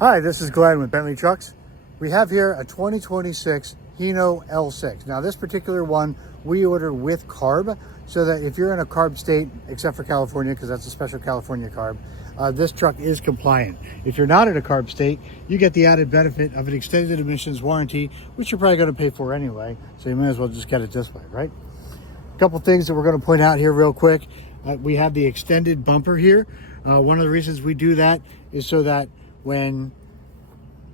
Hi, this is Glenn with Bentley Trucks. We have here a 2026 Hino L6. Now this particular one we ordered with carb, so that if you're in a carb state, except for California, because that's a special California carb, this truck is compliant. If you're not in a carb state, you get the added benefit of an extended emissions warranty, which you're probably going to pay for anyway, so you may as well just get it this way, right? A couple things that we're going to point out here real quick. We have the extended bumper here. One of the reasons we do that is so that when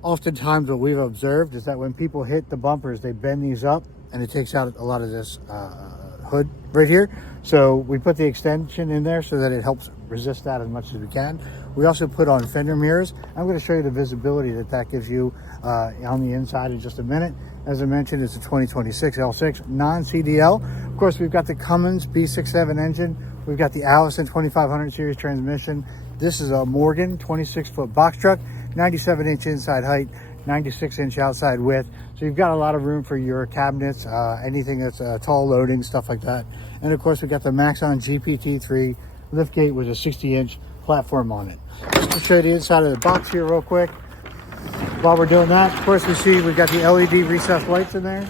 oftentimes what we've observed is that when people hit the bumpers, they bend these up and it takes out a lot of this hood right here. So we put the extension in there so that it helps resist that as much as we can. We also put on fender mirrors. I'm going to show you the visibility that gives you on the inside in just a minute. As I mentioned, it's a 2026 L6 non-CDL. Of course, we've got the Cummins B67 engine. We've got the Allison 2500 series transmission. This is a Morgan 26-foot box truck, 97-inch inside height, 96-inch outside width. So you've got a lot of room for your cabinets, anything that's tall loading, stuff like that. And of course, we got the Maxon GPT-3 liftgate with a 60-inch platform on it. I'll show you the inside of the box here real quick. While we're doing that, of course, we see we've got the LED recessed lights in there.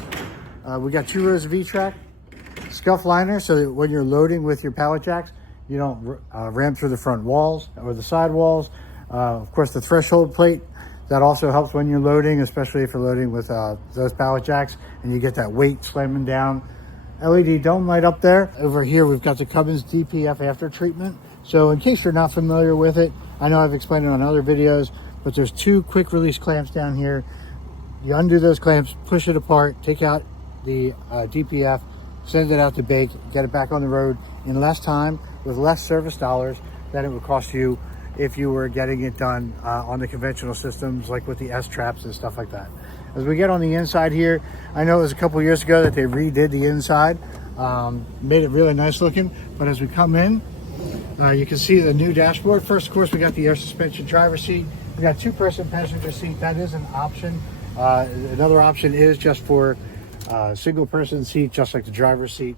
We got 2 rows of V-track, scuff liner, so that when you're loading with your pallet jacks, you don't ram through the front walls or the side walls. Of course, the threshold plate, that also helps when you're loading, especially if you're loading with those pallet jacks and you get that weight slamming down. LED dome light up there. Over here, we've got the Cummins DPF after treatment. So in case you're not familiar with it, I know I've explained it on other videos, but there's 2 quick release clamps down here. You undo those clamps, push it apart, take out the DPF, send it out to bake, get it back on the road in less time with less service dollars than it would cost you if you were getting it done on the conventional systems, like with the S-traps and stuff like that. As we get on the inside here, I know it was a couple years ago that they redid the inside, made it really nice looking, but as we come in, you can see the new dashboard. First, of course, we got the air suspension driver's seat. We got 2-person passenger seat. That is an option. Another option is just for single person seat, just like the driver's seat.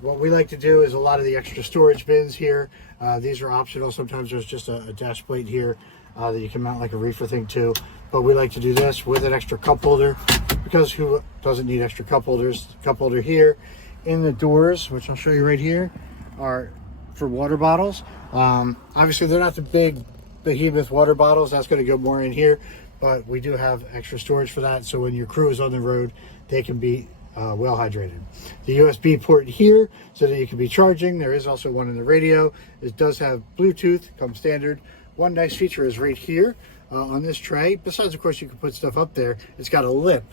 What we like to do is a lot of the extra storage bins here. These are optional. Sometimes there's just a dash plate here that you can mount like a reefer thing too. But we like to do this with an extra cup holder, because who doesn't need extra cup holders? Cup holder here. In the doors, which I'll show you right here, are for water bottles. Obviously they're not the big behemoth water bottles. That's going to go more in here, but we do have extra storage for that. So when your crew is on the road, they can be well hydrated. The USB port here so that you can be charging. There is also one in the radio. It does have Bluetooth, comes standard. One nice feature is right here on this tray. Besides, of course, you can put stuff up there. It's got a lip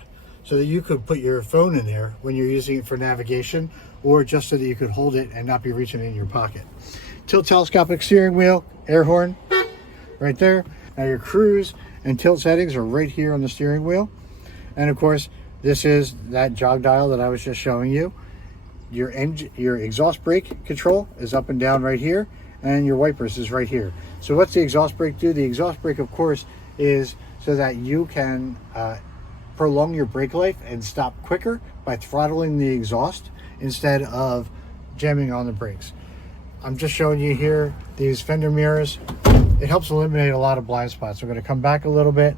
so that you could put your phone in there when you're using it for navigation, or just so that you could hold it and not be reaching in your pocket. Tilt telescopic steering wheel, air horn right there. Now your cruise and tilt settings are right here on the steering wheel. And of course, this is that jog dial that I was just showing you. Your exhaust brake control is up and down right here, and your wipers is right here. So what's the exhaust brake do? The exhaust brake, of course, is so that you can prolong your brake life and stop quicker by throttling the exhaust instead of jamming on the brakes. I'm just showing you here these fender mirrors. It helps eliminate a lot of blind spots. We're going to come back a little bit.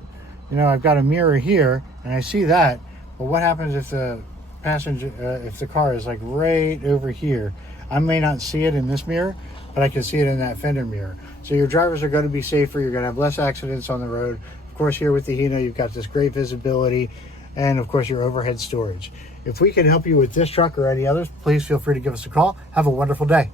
You know, I've got a mirror here and I see that, but what happens if the if the car is like right over here? I may not see it in this mirror, but I can see it in that fender mirror. So your drivers are going to be safer. You're going to have less accidents on the road. Of course, here with the Hino, you've got this great visibility, and of course your overhead storage. If we can help you with this truck or any others, please feel free to give us a call. Have a wonderful day.